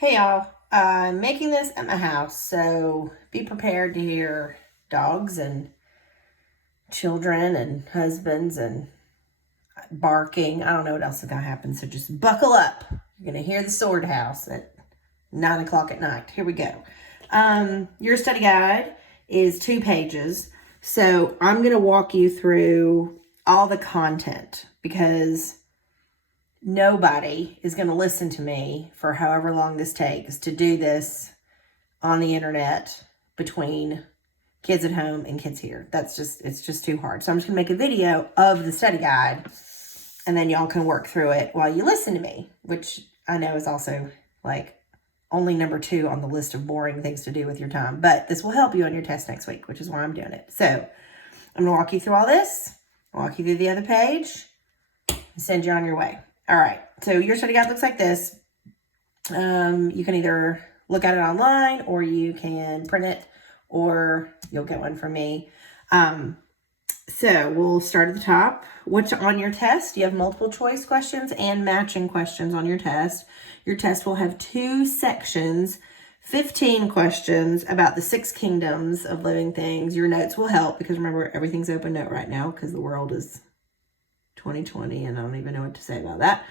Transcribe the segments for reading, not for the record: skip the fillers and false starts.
Hey y'all, I'm making this at my house, so be prepared to hear dogs and children and husbands and barking. I don't know what else is going to happen, so just buckle up. You're going to hear the sword house at 9 o'clock at night. Here we go. Your study guide is 2 pages, so I'm going to walk you through all the content because nobody is going to listen to me for however long this takes to do this on the internet between kids at home and kids here. It's just too hard. So I'm just going to make a video of the study guide and then y'all can work through it while you listen to me, which I know is also like only number 2 on the list of boring things to do with your time. But this will help you on your test next week, which is why I'm doing it. So I'm going to walk you through all this, walk you through the other page, and send you on your way. All right, so your study guide looks like this. You can either look at it online or you can print it or you'll get one from me. So we'll start at the top. What's on your test? You have multiple choice questions and matching questions on your test. Your test will have 2 sections, 15 questions about the 6 kingdoms of living things. Your notes will help because remember, everything's open note right now because the world is 2020 and I don't even know what to say about that.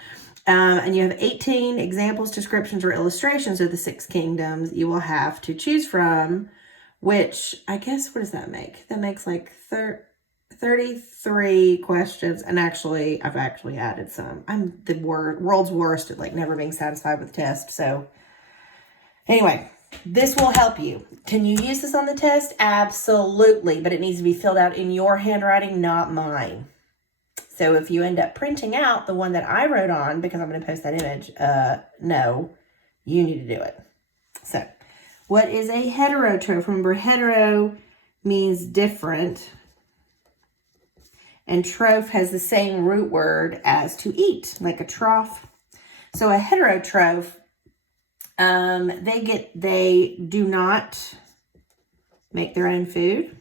And you have 18 examples, descriptions, or illustrations of the 6 kingdoms you will have to choose from, which I guess, what does that make? That makes like 33 questions. And actually, I've actually added some. I'm the world's worst at like never being satisfied with tests. So anyway, this will help you. Can you use this on the test? Absolutely. But it needs to be filled out in your handwriting, not mine. So if you end up printing out the one that I wrote on, because I'm going to post that image, no, you need to do it. So what is a heterotroph? Remember, hetero means different. And troph has the same root word as to eat, like a trough. So a heterotroph, they do not make their own food.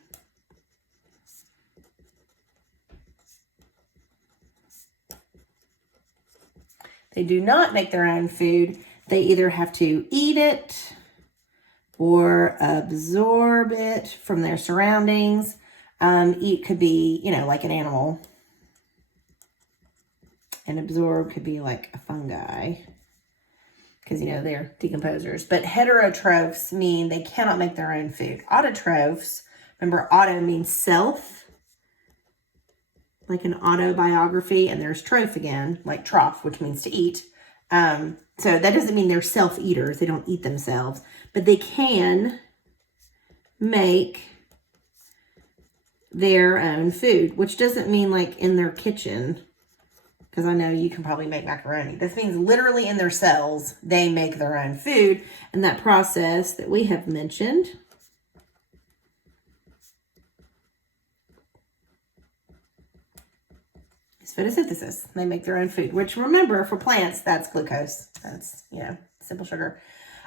They do not make their own food. They either have to eat it or absorb it from their surroundings. Eat could be, like an animal. And absorb could be like a fungi. Because, they're decomposers. But heterotrophs mean they cannot make their own food. Autotrophs, remember, auto means self. Like an autobiography, and there's troph again, like trough, which means to eat. So that doesn't mean they're self-eaters. They don't eat themselves, but they can make their own food, which doesn't mean like in their kitchen, because I know you can probably make macaroni. This means literally in their cells, they make their own food, and that process that we have mentioned photosynthesis. They make their own food, which remember for plants, that's glucose. That's, simple sugar.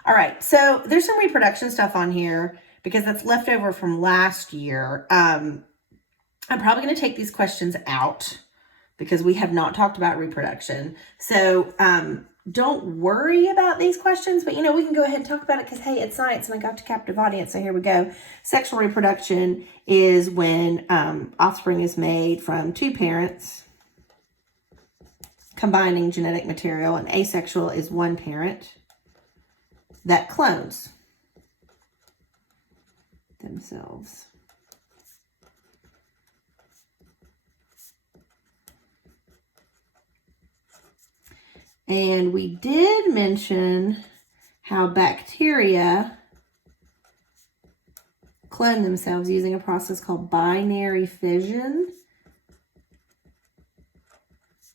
All right. So there's some reproduction stuff on here because that's left over from last year. I'm probably going to take these questions out because we have not talked about reproduction. So, don't worry about these questions, but we can go ahead and talk about it because, hey, it's science and I got to captive audience. So here we go. Sexual reproduction is when offspring is made from 2 parents combining genetic material, and asexual is 1 parent that clones themselves. And we did mention how bacteria clone themselves using a process called binary fission.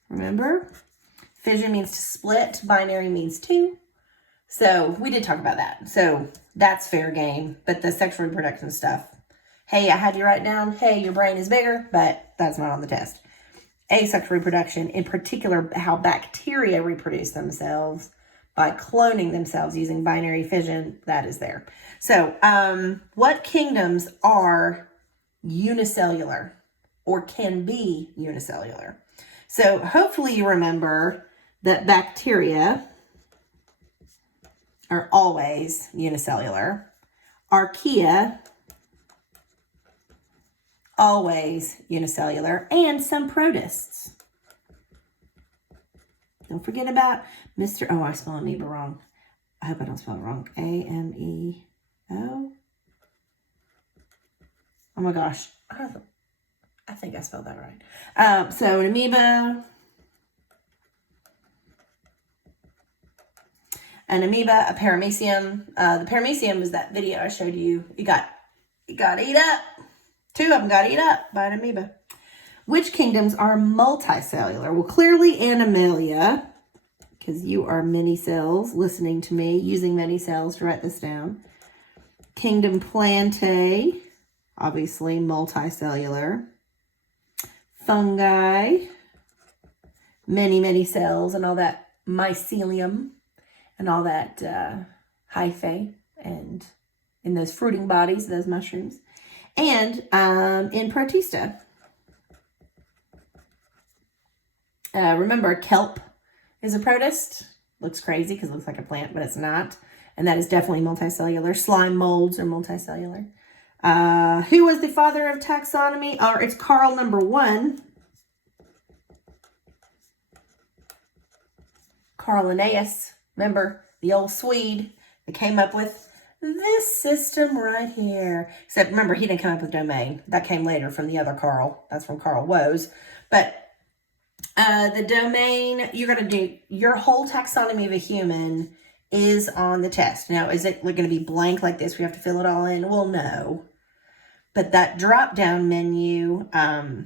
Remember? Fission means to split. Binary means 2. So we did talk about that. So that's fair game. But the sexual reproduction stuff, hey, I had you write down, hey, your brain is bigger, but that's not on the test. Asexual reproduction, in particular, how bacteria reproduce themselves by cloning themselves using binary fission, that is there. So what kingdoms are unicellular or can be unicellular? So hopefully you remember that bacteria are always unicellular. Archaea, always unicellular. And some protists. Don't forget about Mr. Oh, I spelled amoeba wrong. I hope I don't spell it wrong. A-M-E-O. Oh my gosh. I think I spelled that right. So an amoeba. An amoeba, a paramecium. The paramecium is that video I showed you. You got to eat up. 2 of them got to eat up by an amoeba. Which kingdoms are multicellular? Well, clearly Animalia, because you are many cells, listening to me, using many cells to write this down. Kingdom Plantae, obviously multicellular. Fungi, many cells and all that mycelium and all that hyphae and in those fruiting bodies, those mushrooms. And in Protista. Remember, kelp is a protist. Looks crazy because it looks like a plant, but it's not. And that is definitely multicellular. Slime molds are multicellular. Who was the father of taxonomy? Or it's Carl number 1. Carl Linnaeus. Remember, the old Swede that came up with this system right here. Except, remember, he didn't come up with domain. That came later from the other Carl. That's from Carl Woese. But the domain, you're going to do, your whole taxonomy of a human is on the test. Now, is it going to be blank like this? We have to fill it all in? Well, no. But that drop-down menu that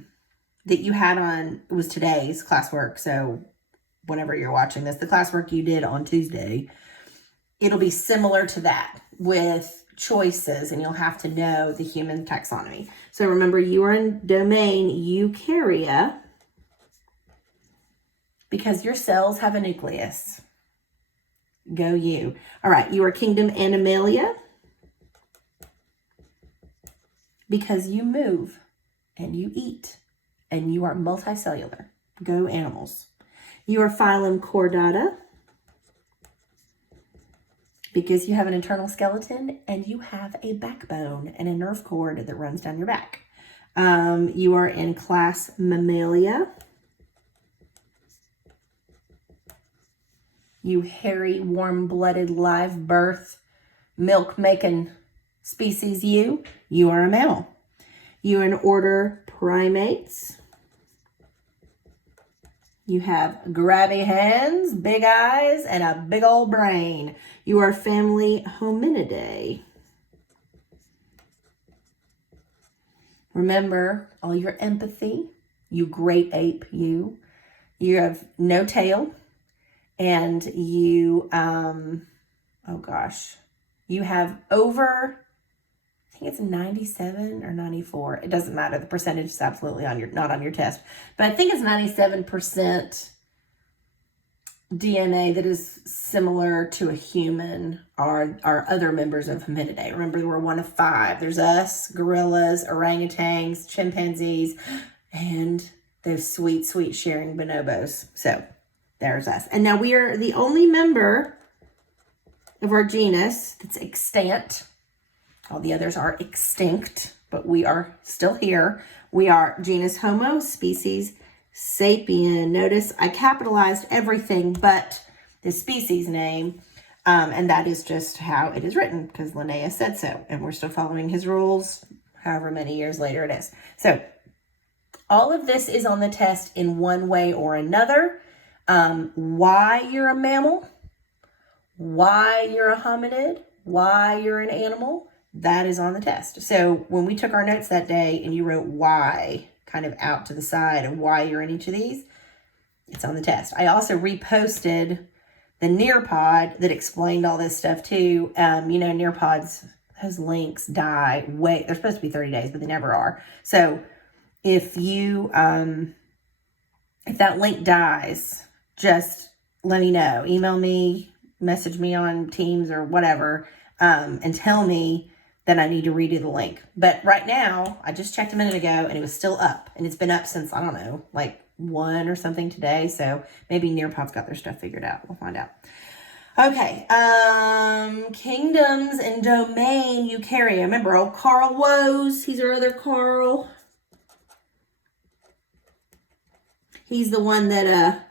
you had on, it was today's classwork. So whenever you're watching this, the classwork you did on Tuesday, it'll be similar to that with choices, and you'll have to know the human taxonomy. So remember, you are in domain eukarya because your cells have a nucleus. Go you. All right, you are kingdom Animalia because you move and you eat and you are multicellular. Go animals. You are phylum Chordata because you have an internal skeleton and you have a backbone and a nerve cord that runs down your back. You are in class Mammalia. You hairy, warm-blooded, live birth, milk-making species you are a mammal. You are in order Primates. You have grabby hands, big eyes, and a big old brain. You are family Hominidae. Remember all your empathy. You great ape, you. You have no tail. And you, oh gosh, you have over, I think it's 97 or 94. It doesn't matter. The percentage is absolutely not on your test. But I think it's 97% DNA that is similar to a human are other members of Hominidae. Remember, we're one of 5. There's us, gorillas, orangutans, chimpanzees, and those sweet sharing bonobos. So there's us. And now we are the only member of our genus that's extant. All the others are extinct, but we are still here. We are genus Homo, species sapien. Notice I capitalized everything but the species name, and that is just how it is written because Linnaeus said so, and we're still following his rules however many years later it is. So all of this is on the test in one way or another. Why you're a mammal, why you're a hominid, why you're an animal, that is on the test. So when we took our notes that day and you wrote why kind of out to the side of why you're in each of these, it's on the test. I also reposted the Nearpod that explained all this stuff too. Nearpods, those links die they're supposed to be 30 days, but they never are. So if you, if that link dies, just let me know. Email me, message me on Teams or whatever, and tell me that I need to redo the link. But right now, I just checked a minute ago and it was still up. And it's been up since, I don't know, like 1 or something today. So maybe Nearpod's got their stuff figured out. We'll find out. Okay, kingdoms and domain eukarya. Remember old Carl Woes? He's our other Carl. He's the one that,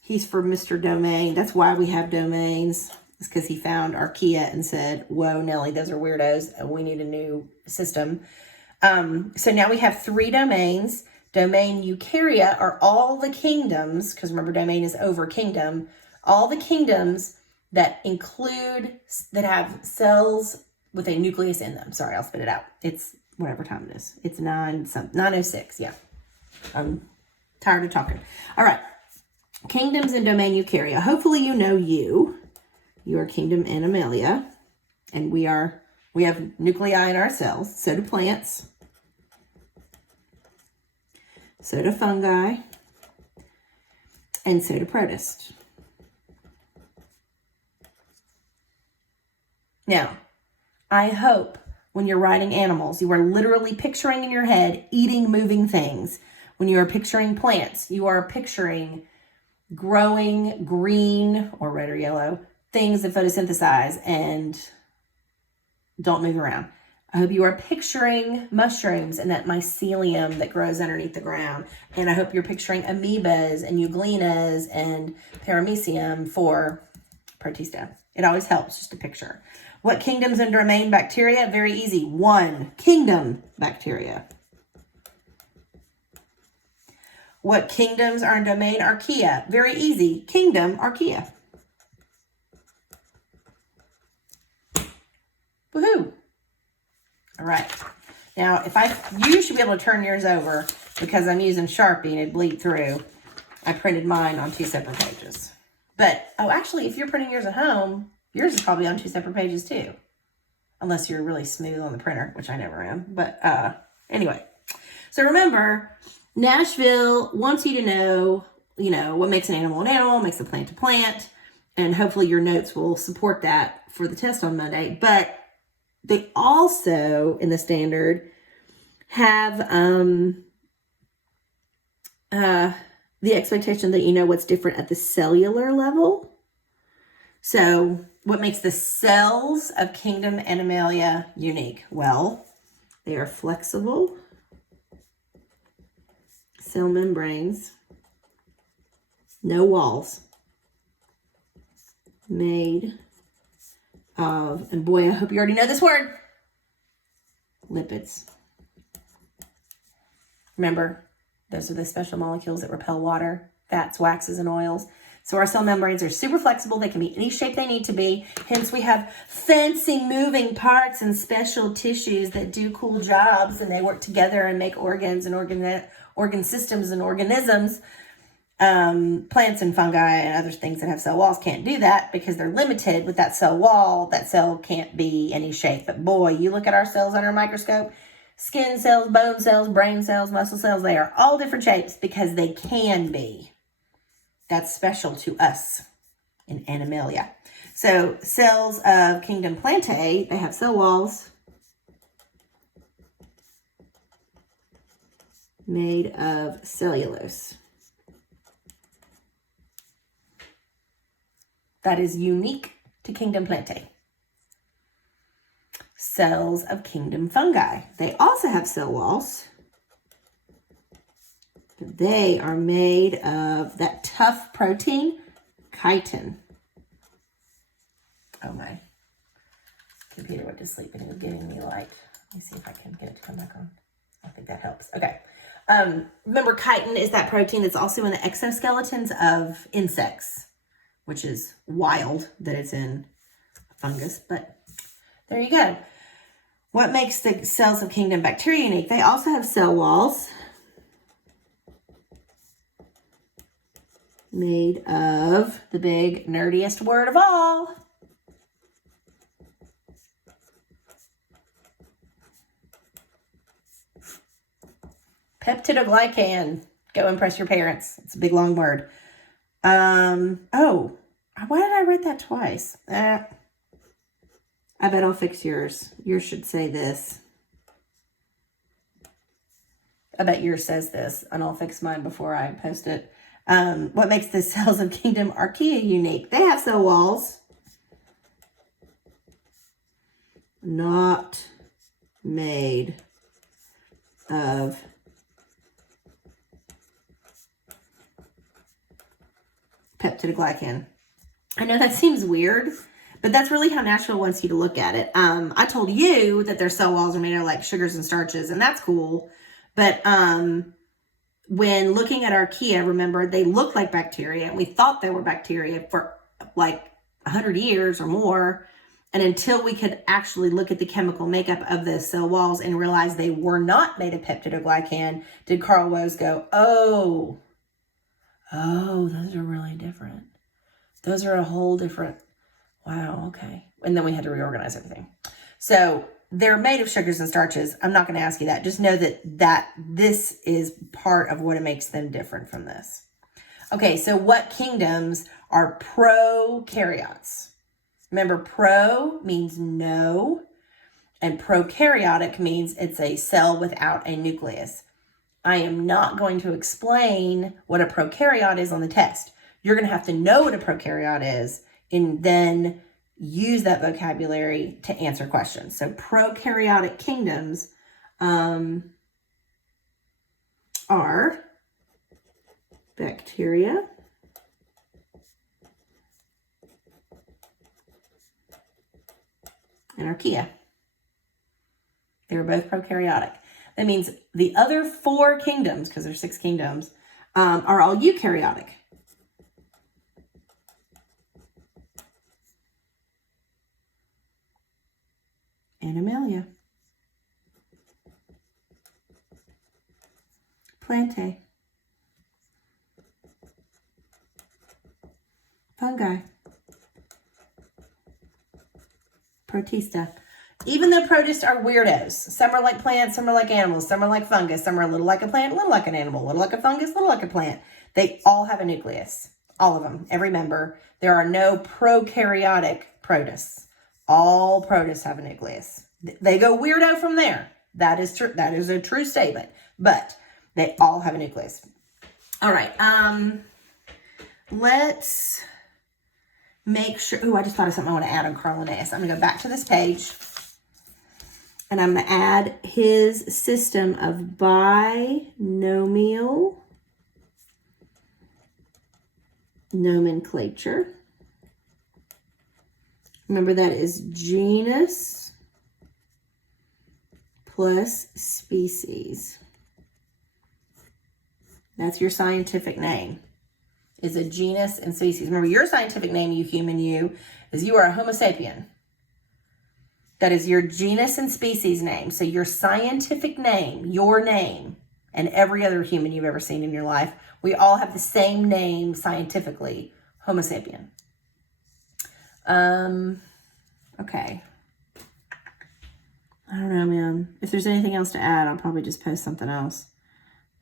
he's for Mr. Domain. That's why we have domains. It's because he found Archaea and said, whoa, Nelly, those are weirdos. And we need a new system. So now we have 3 domains. Domain eukarya are all the kingdoms, because remember, domain is over kingdom. All the kingdoms that that have cells with a nucleus in them. Sorry, I'll spit it out. It's whatever time it is. It's 9:06. Yeah. I'm tired of talking. All right. Kingdoms and domain eukarya. Hopefully you know you. You are kingdom Animalia. And we have nuclei in our cells. So do plants. So do fungi. And so do protists. Now, I hope when you're writing animals, you are literally picturing in your head eating moving things. When you are picturing plants, you are picturing growing green or red or yellow things that photosynthesize and don't move around. I hope you are picturing mushrooms and that mycelium that grows underneath the ground. And I hope you're picturing amoebas and euglenas and paramecium for protista. It always helps just to picture. What kingdoms and domain bacteria? Very easy. 1, kingdom bacteria. What kingdoms are in domain archaea? Very easy. Kingdom archaea. Woohoo! All right. Now, you should be able to turn yours over because I'm using Sharpie and it'd bleed through. I printed mine on 2 separate pages. But, actually, if you're printing yours at home, yours is probably on 2 separate pages too. Unless you're really smooth on the printer, which I never am. But, anyway. So remember, Nashville wants you to know, what makes an animal, makes a plant a plant. And hopefully your notes will support that for the test on Monday. But they also, in the standard, have the expectation that you know what's different at the cellular level. So what makes the cells of kingdom Animalia unique? Well, they are flexible cell membranes, no walls, made of, and boy, I hope you already know this word, lipids. Remember, those are the special molecules that repel water, fats, waxes, and oils. So our cell membranes are super flexible. They can be any shape they need to be. Hence, we have fancy moving parts and special tissues that do cool jobs, and they work together and make organs and organ systems and organisms. Plants and fungi and other things that have cell walls can't do that because they're limited with that cell wall. That cell can't be any shape. But boy, you look at our cells under a microscope, skin cells, bone cells, brain cells, muscle cells, they are all different shapes because they can be. That's special to us in Animalia. So cells of kingdom Plantae, they have cell walls made of cellulose. That is unique to kingdom Plantae. Cells of kingdom Fungi. They also have cell walls. But they are made of that tough protein, chitin. Oh, my computer went to sleep and it was giving me light. Let me see if I can get it to come back on. I think that helps. Okay. Remember, chitin is that protein that's also in the exoskeletons of insects, which is wild that it's in fungus, but there you go. What makes the cells of kingdom bacteria unique? They also have cell walls made of the big nerdiest word of all, peptidoglycan. Go impress your parents. It's a big long word. Oh, why did I write that twice? I bet I'll fix yours. Yours should say this. I bet yours says this, and I'll fix mine before I post it. What makes the cells of kingdom Archaea unique? They have cell walls. Not made of peptidoglycan. I know that seems weird, but that's really how Nashville wants you to look at it. I told you that their cell walls are made of like sugars and starches, and that's cool. But when looking at archaea, remember, they look like bacteria, and we thought they were bacteria for like 100 years or more. And until we could actually look at the chemical makeup of the cell walls and realize they were not made of peptidoglycan, did Carl Woese go, oh, those are really different. Those are a whole different, wow, okay. And then we had to reorganize everything. So they're made of sugars and starches. I'm not going to ask you that. Just know that this is part of what makes them different from this. Okay, so what kingdoms are prokaryotes? Remember, pro means no, and prokaryotic means it's a cell without a nucleus. I am not going to explain what a prokaryote is on the test. You're going to have to know what a prokaryote is and then use that vocabulary to answer questions. So prokaryotic kingdoms are bacteria, and archaea. They're both prokaryotic. That means the other 4 kingdoms, because there's 6 kingdoms, are all eukaryotic. Animalia, plantae, fungi, protista. Even though protists are weirdos, some are like plants, some are like animals, some are like fungus, some are a little like a plant, a little like an animal, a little like a fungus, a little like a plant. They all have a nucleus. All of them, every member. There are no prokaryotic protists. All protists have a nucleus. They go weirdo from there. That is true. That is a true statement. But they all have a nucleus. All right. Let's make sure. Oh, I just thought of something I want to add on Carl Linnaeus. I'm going to go back to this page. And I'm going to add his system of binomial nomenclature. Remember, that is genus plus species. That's your scientific name, is a genus and species. Remember, your scientific name, you human, you, is you are a Homo sapien. That is your genus and species name. So your scientific name, your name, and every other human you've ever seen in your life, we all have the same name scientifically, Homo sapien. Okay. I don't know, man. If there's anything else to add, I'll probably just post something else.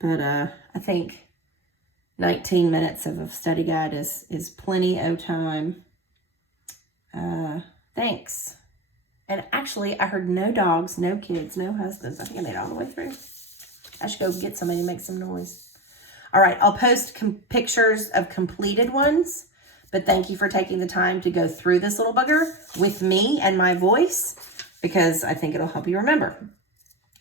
But I think 19 minutes of a study guide is plenty of time. Thanks. And actually, I heard no dogs, no kids, no husbands. I think I made it all the way through. I should go get somebody to make some noise. All right, I'll post pictures of completed ones. But thank you for taking the time to go through this little bugger with me and my voice, because I think it'll help you remember.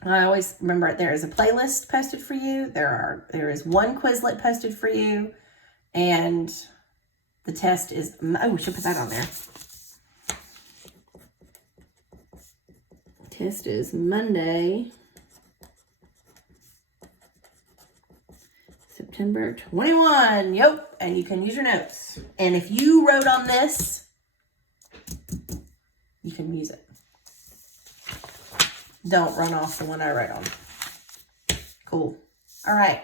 I always remember there is a playlist posted for you. There is one Quizlet posted for you. And the test is, oh, we should put that on there. Test is Monday, September 21. Yep. And you can use your notes. And if you wrote on this, you can use it. Don't run off the one I wrote on. Cool. All right.